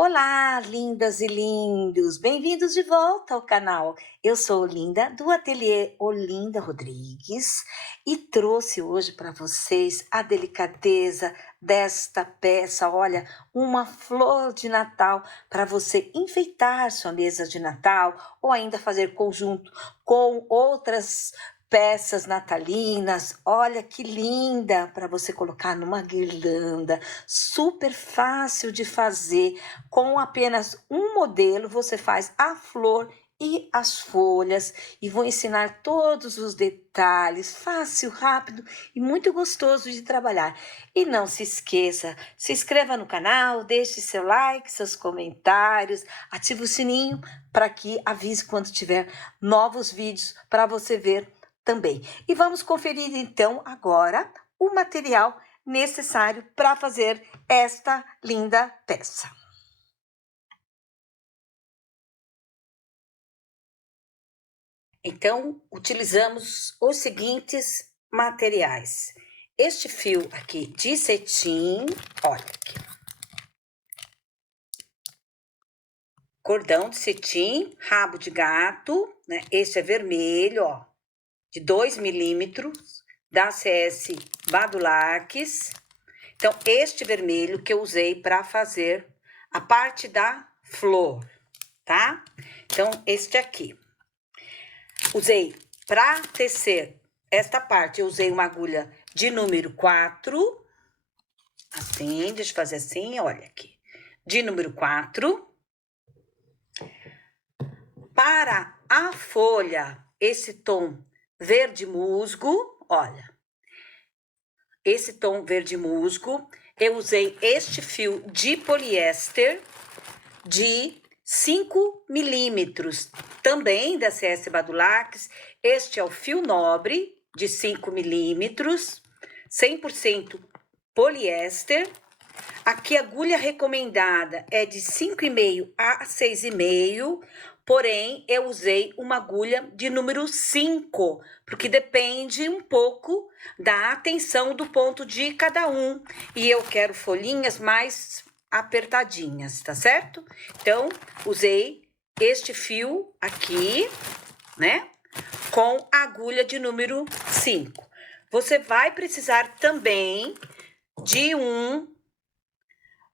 Olá, lindas e lindos! Bem-vindos de volta ao canal. Eu sou Olinda, do ateliê Olinda Rodrigues, e trouxe hoje para vocês a delicadeza desta peça. Olha, uma flor de Natal para você enfeitar sua mesa de Natal ou ainda fazer conjunto com outras peças natalinas. Olha que linda para você colocar numa guirlanda, super fácil de fazer. Com apenas um modelo, você faz a flor e as folhas, e vou ensinar todos os detalhes, fácil, rápido e muito gostoso de trabalhar. E não se esqueça, se inscreva no canal, deixe seu like, seus comentários, ative o sininho para que avise quando tiver novos vídeos para você ver também. E vamos conferir então agora o material necessário para fazer esta linda peça. Então, utilizamos os seguintes materiais. Este fio aqui de cetim, olha aqui. Cordão de cetim, rabo de gato, né? Este é vermelho, ó, de 2 milímetros, da CS Badulaques. Então, este vermelho que eu usei para fazer a parte da flor, tá? Então, este aqui. Usei para tecer esta parte, eu usei uma agulha de número 4, assim, deixa eu fazer assim, olha aqui, de número 4. Para a folha, esse tom verde musgo, olha, esse tom verde musgo, eu usei este fio de poliéster de 5 milímetros, também da CS Badulaques. Este é o fio nobre de 5 milímetros, 100% poliéster. Aqui a agulha recomendada é de 5,5 a 6,5, porém eu usei uma agulha de número 5, porque depende um pouco da atenção do ponto de cada um, e eu quero folhinhas mais apertadinhas, tá certo? Então, usei este fio aqui, né, com a agulha de número 5. Você vai precisar também de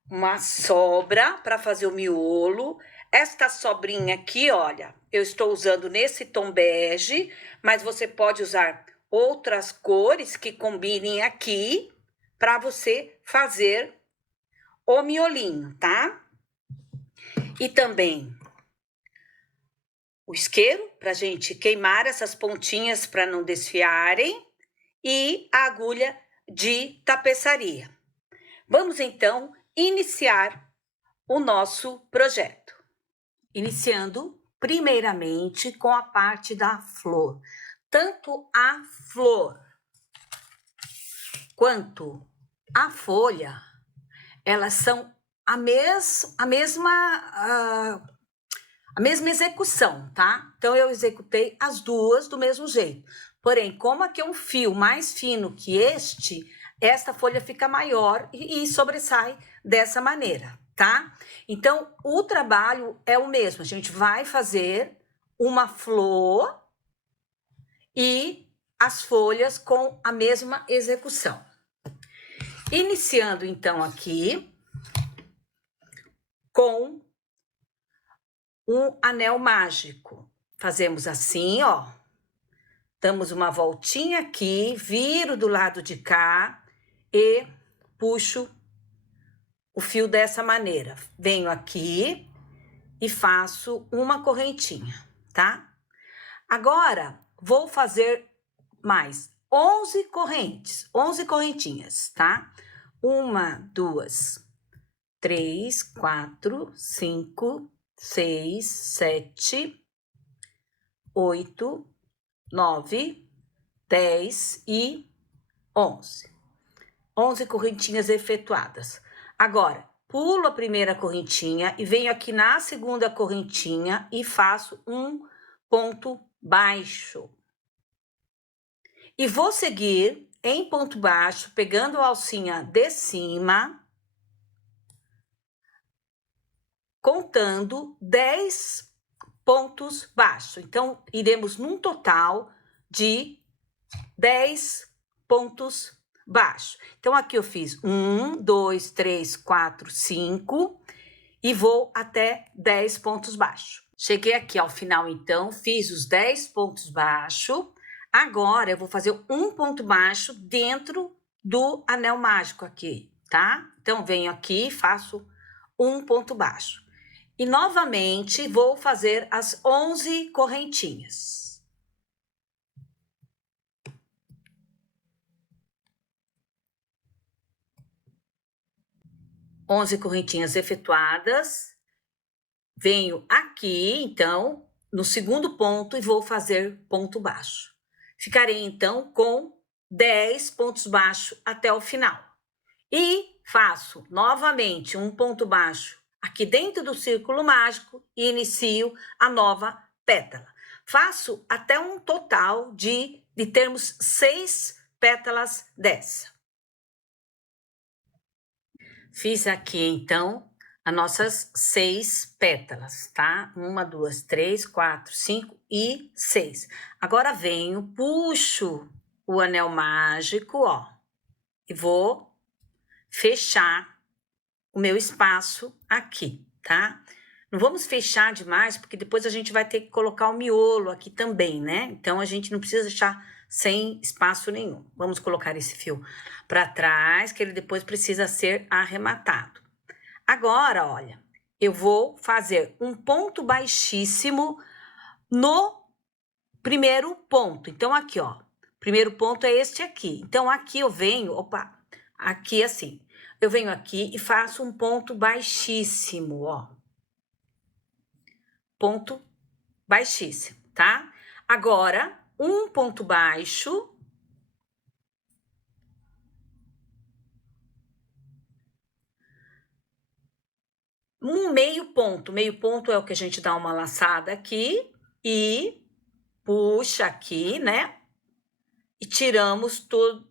uma sobra para fazer o miolo. Esta sobrinha aqui, olha, eu estou usando nesse tom bege, mas você pode usar outras cores que combinem aqui para você fazer o miolinho, tá? E também o isqueiro para gente queimar essas pontinhas para não desfiarem, e a agulha de tapeçaria. Vamos então iniciar o nosso projeto. Iniciando primeiramente com a parte da flor. Tanto a flor quanto a folha, elas são a mesma execução, tá? Então, eu executei as duas do mesmo jeito. Porém, como aqui é um fio mais fino que esta folha fica maior e sobressai dessa maneira, tá? Então, o trabalho é o mesmo. A gente vai fazer uma flor e as folhas com a mesma execução. Iniciando, então, aqui com um anel mágico. Fazemos assim, ó. Damos uma voltinha aqui, viro do lado de cá e puxo o fio dessa maneira. Venho aqui e faço uma correntinha, tá? Agora, vou fazer mais 11 correntes, 11 correntinhas, tá? 1, 2, 3, 4, 5, 6, 7, 8, 9, 10 e 11. 11 correntinhas efetuadas. Agora, pulo a primeira correntinha e venho aqui na segunda correntinha e faço um ponto baixo. E vou seguir em ponto baixo, pegando a alcinha de cima, contando 10 pontos baixos. Então, iremos num total de 10 pontos baixos. Então, aqui eu fiz 1, 2, 3, 4, 5 e vou até 10 pontos baixos. Cheguei aqui ao final, então, fiz os 10 pontos baixos. Agora, eu vou fazer um ponto baixo dentro do anel mágico aqui, tá? Então, venho aqui e faço um ponto baixo. E, novamente, vou fazer as 11 correntinhas. 11 correntinhas efetuadas. Venho aqui, então, no segundo ponto e vou fazer ponto baixo. Ficarei, então, com 10 pontos baixos até o final. E faço novamente um ponto baixo aqui dentro do círculo mágico e inicio a nova pétala. Faço até um total de termos 6 pétalas dessa. Fiz aqui, então, as nossas 6 pétalas, tá? 1, 2, 3, 4, 5 e 6. Agora venho, puxo o anel mágico, ó, e vou fechar o meu espaço aqui, tá? Não vamos fechar demais, porque depois a gente vai ter que colocar o miolo aqui também, né? Então, a gente não precisa deixar sem espaço nenhum. Vamos colocar esse fio para trás, que ele depois precisa ser arrematado. Agora, olha, eu vou fazer um ponto baixíssimo no primeiro ponto. Então, aqui, ó, primeiro ponto é este aqui. Então, aqui eu venho, opa, aqui assim, eu venho aqui e faço um ponto baixíssimo, ó. Ponto baixíssimo, tá? Agora, um ponto baixo. Um meio ponto é o que a gente dá uma laçada aqui e puxa aqui, né? E tiramos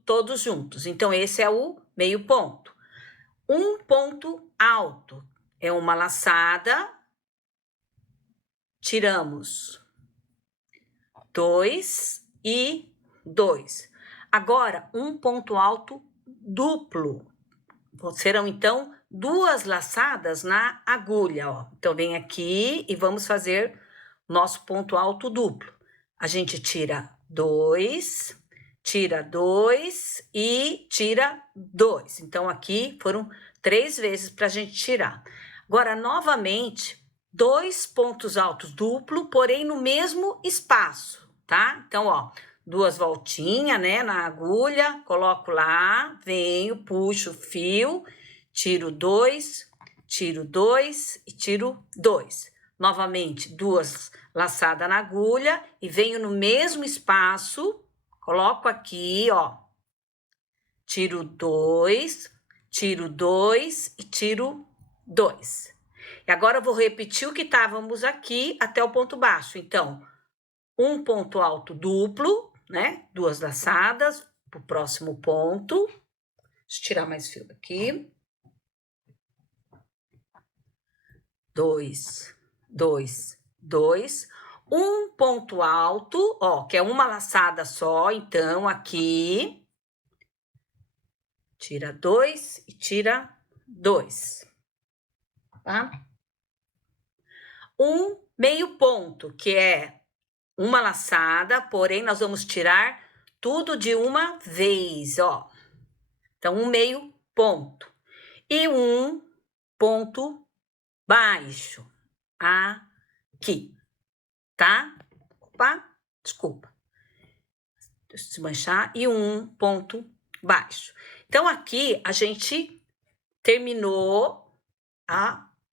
todos juntos. Então, esse é o meio ponto. Um ponto alto é uma laçada, tiramos 2 e 2. Agora, um ponto alto duplo. Serão, então, 2 laçadas na agulha, ó. Então, vem aqui e vamos fazer nosso ponto alto duplo. A gente tira 2 e tira 2. Então, aqui foram 3 vezes para a gente tirar. Agora, novamente, 2 pontos altos duplo, porém no mesmo espaço, tá? Então, ó, 2 voltinhas, né, na agulha, coloco lá, venho, puxo o fio, tiro 2 e tiro 2. Novamente, 2 laçadas na agulha e venho no mesmo espaço, coloco aqui, ó, tiro 2 e tiro 2. E agora eu vou repetir o que estávamos aqui até o ponto baixo. Então, um ponto alto duplo, né? 2 laçadas pro próximo ponto. Deixa eu tirar mais fio aqui. 2, 2, 2. Um ponto alto, ó, que é uma laçada só. Então, aqui, tira 2 e tira 2, tá? Um meio ponto, que é uma laçada, porém, nós vamos tirar tudo de uma vez, ó. Então, um meio ponto. E um ponto baixo aqui, tá? Opa, desculpa. Deixa eu desmanchar. E um ponto baixo. Então, aqui a gente terminou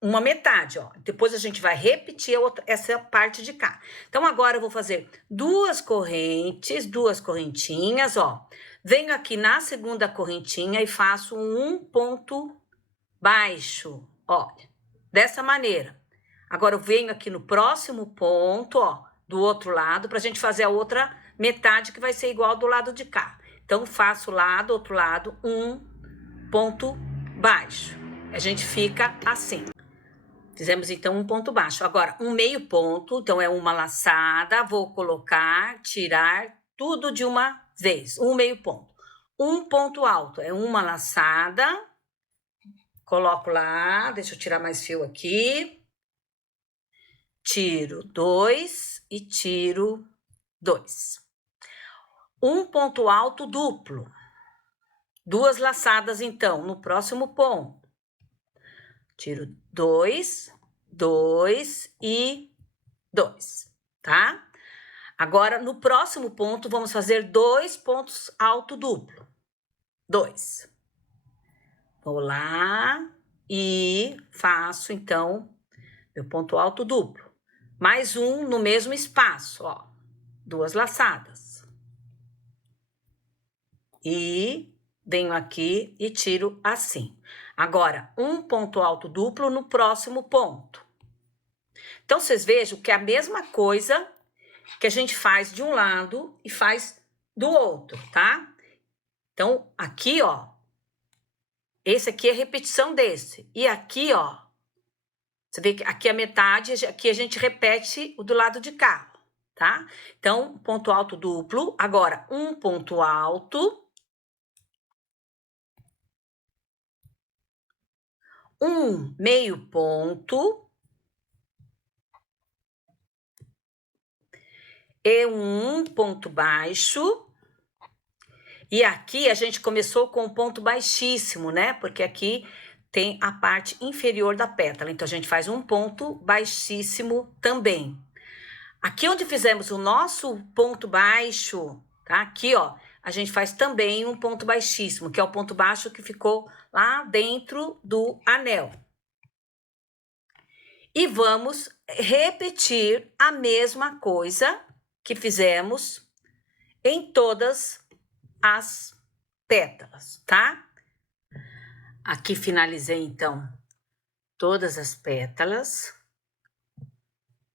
uma metade, ó. Depois a gente vai repetir essa parte de cá. Então, agora eu vou fazer 2 correntes, 2 correntinhas, ó. Venho aqui na segunda correntinha e faço um ponto baixo, olha, dessa maneira. Agora, eu venho aqui no próximo ponto, ó, do outro lado, pra gente fazer a outra metade que vai ser igual do lado de cá. Então, faço lá do outro lado um ponto baixo. A gente fica assim. Fizemos, então, um ponto baixo. Agora, um meio ponto, então, é uma laçada. Vou colocar, tirar tudo de uma vez. Um meio ponto. Um ponto alto é uma laçada. Coloco lá, deixa eu tirar mais fio aqui. Tiro 2 e tiro 2. Um ponto alto duplo. 2 laçadas, então, no próximo ponto. Tiro 2, 2 e 2, tá? Agora, no próximo ponto, vamos fazer 2 pontos alto duplo. 2. Vou lá e faço, então, meu ponto alto duplo. Mais um no mesmo espaço, ó. 2 laçadas. E venho aqui e tiro assim. Agora, um ponto alto duplo no próximo ponto. Então, vocês vejam que é a mesma coisa que a gente faz de um lado e faz do outro, tá? Então, aqui, ó, esse aqui é repetição desse. E aqui, ó, você vê que aqui a metade, aqui a gente repete o do lado de cá, tá? Então, ponto alto duplo. Agora, um ponto alto. Um meio ponto. E um ponto baixo. E aqui a gente começou com um ponto baixíssimo, né? Porque aqui tem a parte inferior da pétala. Então, a gente faz um ponto baixíssimo também. Aqui onde fizemos o nosso ponto baixo, tá? Aqui, ó, a gente faz também um ponto baixíssimo, que é o ponto baixo que ficou lá dentro do anel. E vamos repetir a mesma coisa que fizemos em todas as pétalas, tá? Aqui finalizei, então, todas as pétalas,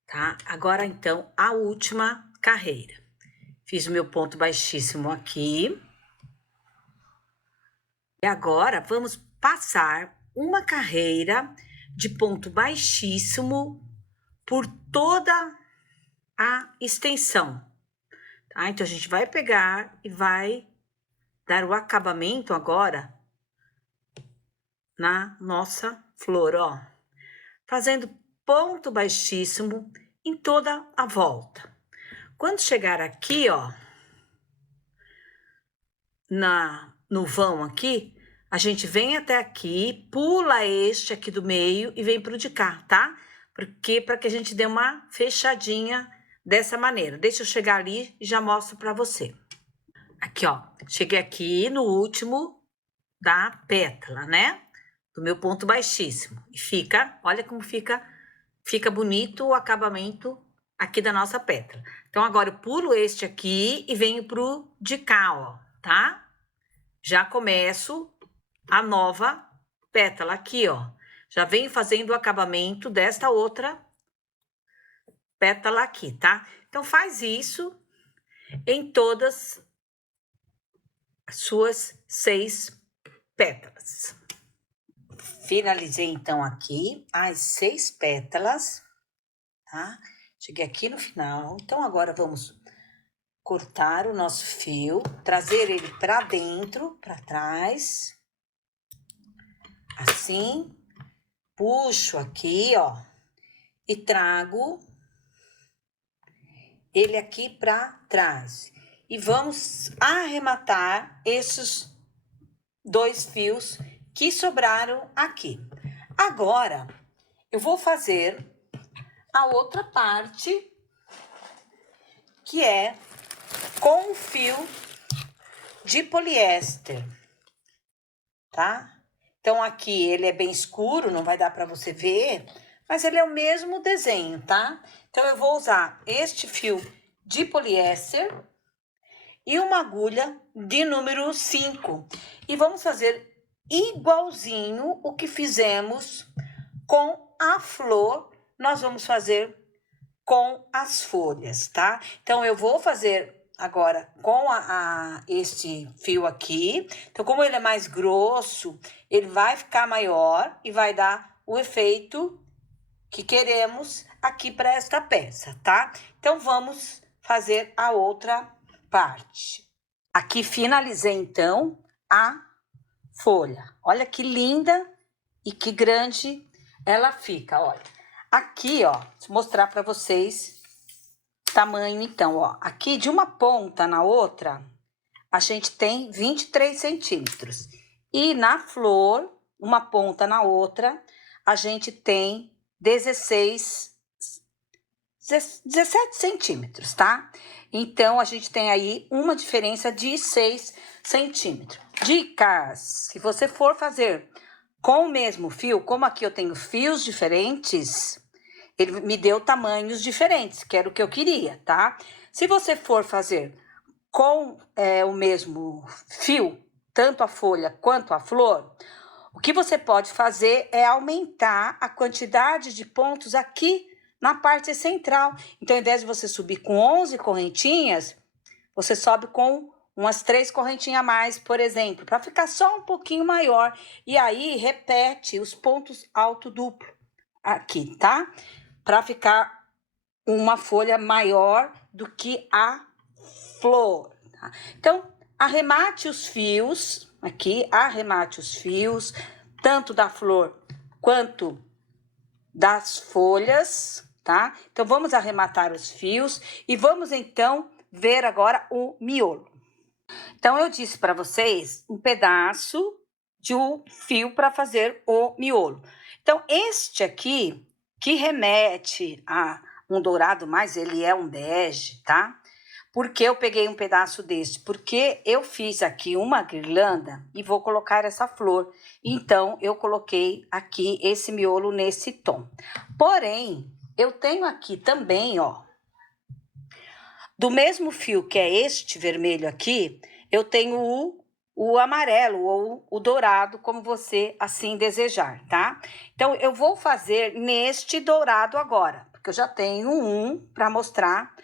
tá? Agora, então, a última carreira. Fiz o meu ponto baixíssimo aqui. E agora, vamos passar uma carreira de ponto baixíssimo por toda a extensão, tá? Então, a gente vai pegar e vai dar o acabamento agora na nossa flor, ó. Fazendo ponto baixíssimo em toda a volta. Quando chegar aqui, ó, no vão aqui, a gente vem até aqui, pula este aqui do meio e vem pro de cá, tá? Porque para que a gente dê uma fechadinha dessa maneira. Deixa eu chegar ali e já mostro para você. Aqui, ó, cheguei aqui no último da pétala, né? Do meu ponto baixíssimo. E fica, olha como fica bonito o acabamento aqui da nossa pétala. Então, agora eu pulo este aqui e venho pro de cá, ó, tá? Já começo a nova pétala aqui, ó. Já venho fazendo o acabamento desta outra pétala aqui, tá? Então, faz isso em todas as suas 6 pétalas. Finalizei, então, aqui as 6 pétalas, tá? Cheguei aqui no final. Então, agora vamos cortar o nosso fio, trazer ele para dentro, para trás. Assim. Puxo aqui, ó. E trago ele aqui para trás. E vamos arrematar esses 2 fios que sobraram aqui. Agora, eu vou fazer a outra parte, que é com o fio de poliéster, tá? Então, aqui ele é bem escuro, não vai dar para você ver, mas ele é o mesmo desenho, tá? Então, eu vou usar este fio de poliéster e uma agulha de número 5. E vamos fazer igualzinho o que fizemos com a flor, nós vamos fazer com as folhas, tá? Então, eu vou fazer agora com este fio aqui. Então, como ele é mais grosso, ele vai ficar maior e vai dar o efeito que queremos aqui para esta peça, tá? Então, vamos fazer a outra parte. Aqui finalizei, então, a folha. Olha que linda e que grande ela fica, olha. Aqui, ó, vou mostrar para vocês o tamanho, então, ó. Aqui, de uma ponta na outra, a gente tem 23 centímetros. E na flor, uma ponta na outra, a gente tem 17 centímetros, tá? Então, a gente tem aí uma diferença de 6 centímetros. Dicas: se você for fazer com o mesmo fio, como aqui eu tenho fios diferentes, ele me deu tamanhos diferentes, que era o que eu queria, tá? Se você for fazer com o mesmo fio, tanto a folha quanto a flor, o que você pode fazer é aumentar a quantidade de pontos aqui na parte central. Então, ao invés de você subir com 11 correntinhas, você sobe com umas 3 correntinhas a mais, por exemplo, para ficar só um pouquinho maior. E aí, repete os pontos alto duplo aqui, tá? Para ficar uma folha maior do que a flor. Tá? Então, arremate os fios aqui, arremate os fios, tanto da flor quanto das folhas, tá? Então, vamos arrematar os fios e vamos, então, ver agora o miolo. Então, eu disse para vocês um pedaço de um fio para fazer o miolo. Então, este aqui, que remete a um dourado, mas ele é um bege, tá? Por que eu peguei um pedaço deste? Porque eu fiz aqui uma guirlanda e vou colocar essa flor. Então, eu coloquei aqui esse miolo nesse tom. Porém, eu tenho aqui também, ó, do mesmo fio que é este vermelho aqui, eu tenho o amarelo ou o dourado, como você assim desejar, tá? Então, eu vou fazer neste dourado agora, porque eu já tenho um para mostrar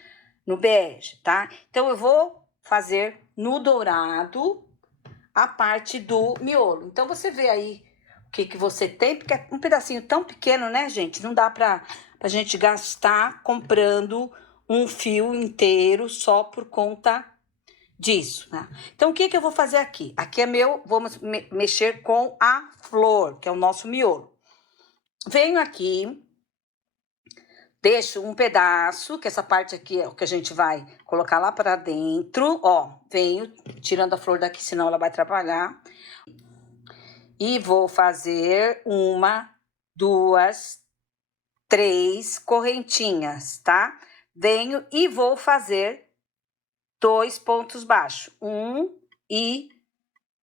no bege, tá? Então, eu vou fazer no dourado a parte do miolo. Então, você vê aí o que você tem, porque é um pedacinho tão pequeno, né, gente? Não dá pra gente gastar comprando um fio inteiro só por conta disso, né? Então, o que eu vou fazer aqui? Aqui é meu, vamos mexer com a flor, que é o nosso miolo. Venho aqui, deixo um pedaço, que essa parte aqui é o que a gente vai colocar lá para dentro, ó. Venho tirando a flor daqui, senão ela vai atrapalhar. E vou fazer uma, 2, 3 correntinhas, tá? Venho e vou fazer 2 pontos baixos, 1 e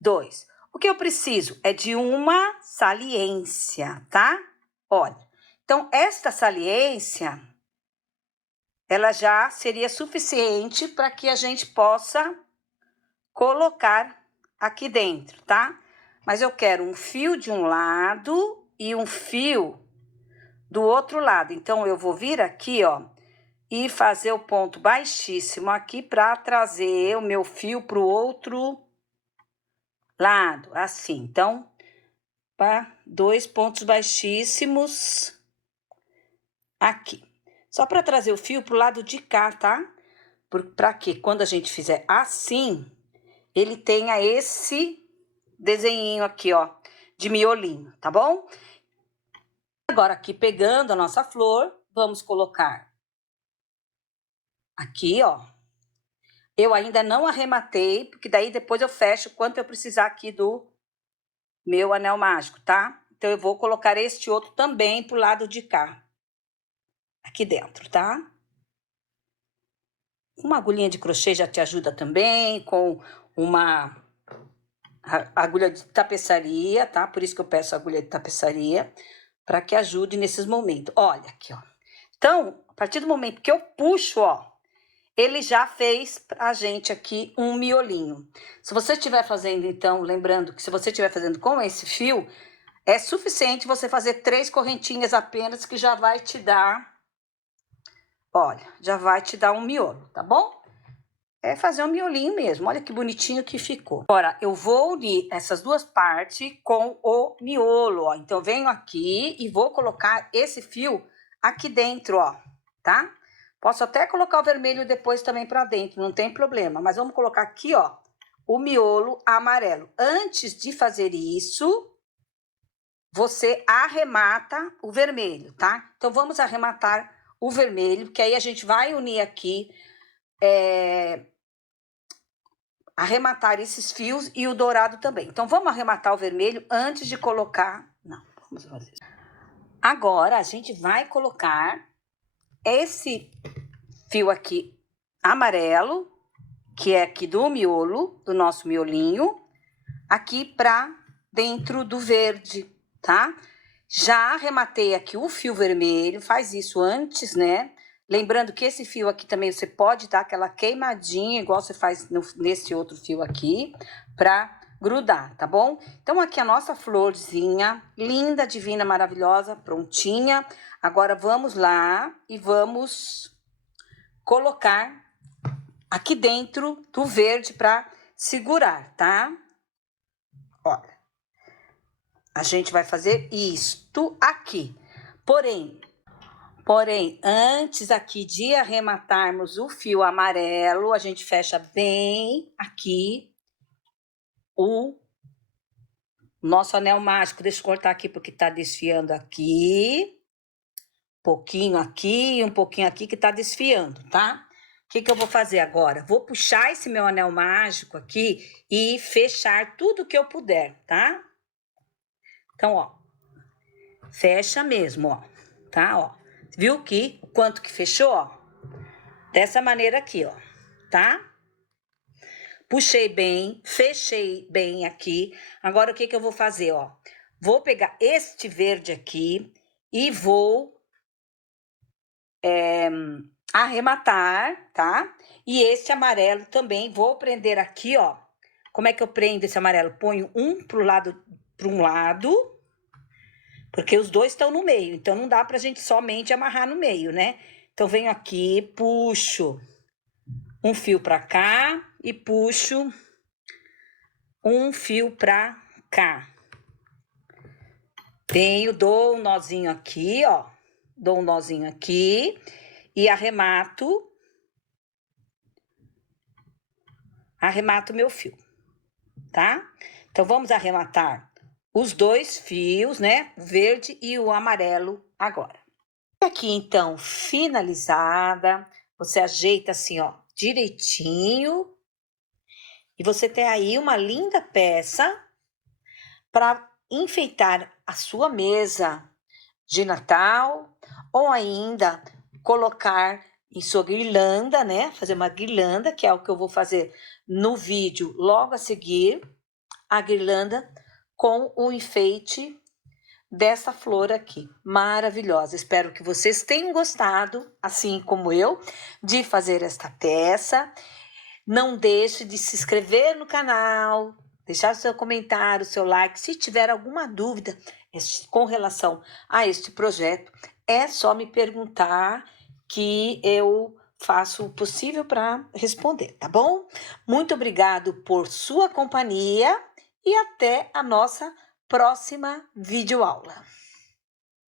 2. O que eu preciso é de uma saliência, tá? Olha. Então, esta saliência, ela já seria suficiente para que a gente possa colocar aqui dentro, tá? Mas eu quero um fio de um lado e um fio do outro lado. Então, eu vou vir aqui, ó, e fazer o ponto baixíssimo aqui para trazer o meu fio para o outro lado, assim. Então, 2 pontos baixíssimos aqui. Só para trazer o fio pro lado de cá, tá? Para que quando a gente fizer assim, ele tenha esse desenhinho aqui, ó, de miolinho, tá bom? Agora, aqui pegando a nossa flor, vamos colocar aqui, ó. Eu ainda não arrematei, porque daí depois eu fecho quanto eu precisar aqui do meu anel mágico, tá? Então, eu vou colocar este outro também pro lado de cá. Aqui dentro, tá? Uma agulhinha de crochê já te ajuda também, com uma agulha de tapeçaria, tá? Por isso que eu peço agulha de tapeçaria, para que ajude nesses momentos. Olha aqui, ó. Então, a partir do momento que eu puxo, ó, ele já fez pra gente aqui um miolinho. Se você estiver fazendo, então, lembrando que se você estiver fazendo com esse fio, é suficiente você fazer 3 correntinhas apenas, que já vai te dar, olha, já vai te dar um miolo, tá bom? É fazer um miolinho mesmo, olha que bonitinho que ficou. Agora, eu vou unir essas duas partes com o miolo, ó. Então, venho aqui e vou colocar esse fio aqui dentro, ó, tá? Posso até colocar o vermelho depois também pra dentro, não tem problema. Mas vamos colocar aqui, ó, o miolo amarelo. Antes de fazer isso, você arremata o vermelho, tá? Então, vamos arrematar o vermelho, que aí a gente vai unir aqui, arrematar esses fios e o dourado também. Então, vamos arrematar o vermelho antes de colocar... Não, vamos fazer. Agora, a gente vai colocar esse fio aqui amarelo, que é aqui do miolo, do nosso miolinho, aqui pra dentro do verde, tá? Já arrematei aqui o fio vermelho, faz isso antes, né? Lembrando que esse fio aqui também você pode dar aquela queimadinha, igual você faz nesse outro fio aqui, pra grudar, tá bom? Então, aqui a nossa florzinha, linda, divina, maravilhosa, prontinha. Agora, vamos lá e vamos colocar aqui dentro do verde pra segurar, tá? Olha, a gente vai fazer isto aqui. Porém, antes aqui de arrematarmos o fio amarelo, a gente fecha bem aqui o nosso anel mágico. Deixa eu cortar aqui porque tá desfiando aqui. Pouquinho aqui e um pouquinho aqui que tá desfiando, tá? O que eu vou fazer agora? Vou puxar esse meu anel mágico aqui e fechar tudo que eu puder, tá? Então, ó, fecha mesmo, ó, tá? Ó, viu que o quanto que fechou, ó? Dessa maneira aqui, ó, tá? Puxei bem, fechei bem aqui. Agora, o que eu vou fazer, ó? Vou pegar este verde aqui e vou arrematar, tá? E esse amarelo também, vou prender aqui, ó. Como é que eu prendo esse amarelo? Ponho um para um lado, porque os dois estão no meio, então não dá pra gente somente amarrar no meio, né? Então, venho aqui, puxo um fio pra cá e puxo um fio pra cá. Dou um nozinho aqui, ó. Dou um nozinho aqui e arremato meu fio, tá? Então, vamos arrematar os dois fios, né? O verde e o amarelo agora. Aqui, então, finalizada, você ajeita assim, ó, direitinho. E você tem aí uma linda peça para enfeitar a sua mesa de Natal ou ainda colocar em sua guirlanda, né? Fazer uma guirlanda, que é o que eu vou fazer no vídeo logo a seguir, a guirlanda com o enfeite dessa flor aqui, maravilhosa. Espero que vocês tenham gostado, assim como eu, de fazer esta peça. Não deixe de se inscrever no canal, deixar seu comentário, seu like. Se tiver alguma dúvida com relação a este projeto, é só me perguntar que eu faço o possível para responder, tá bom? Muito obrigado por sua companhia e até a nossa próxima videoaula.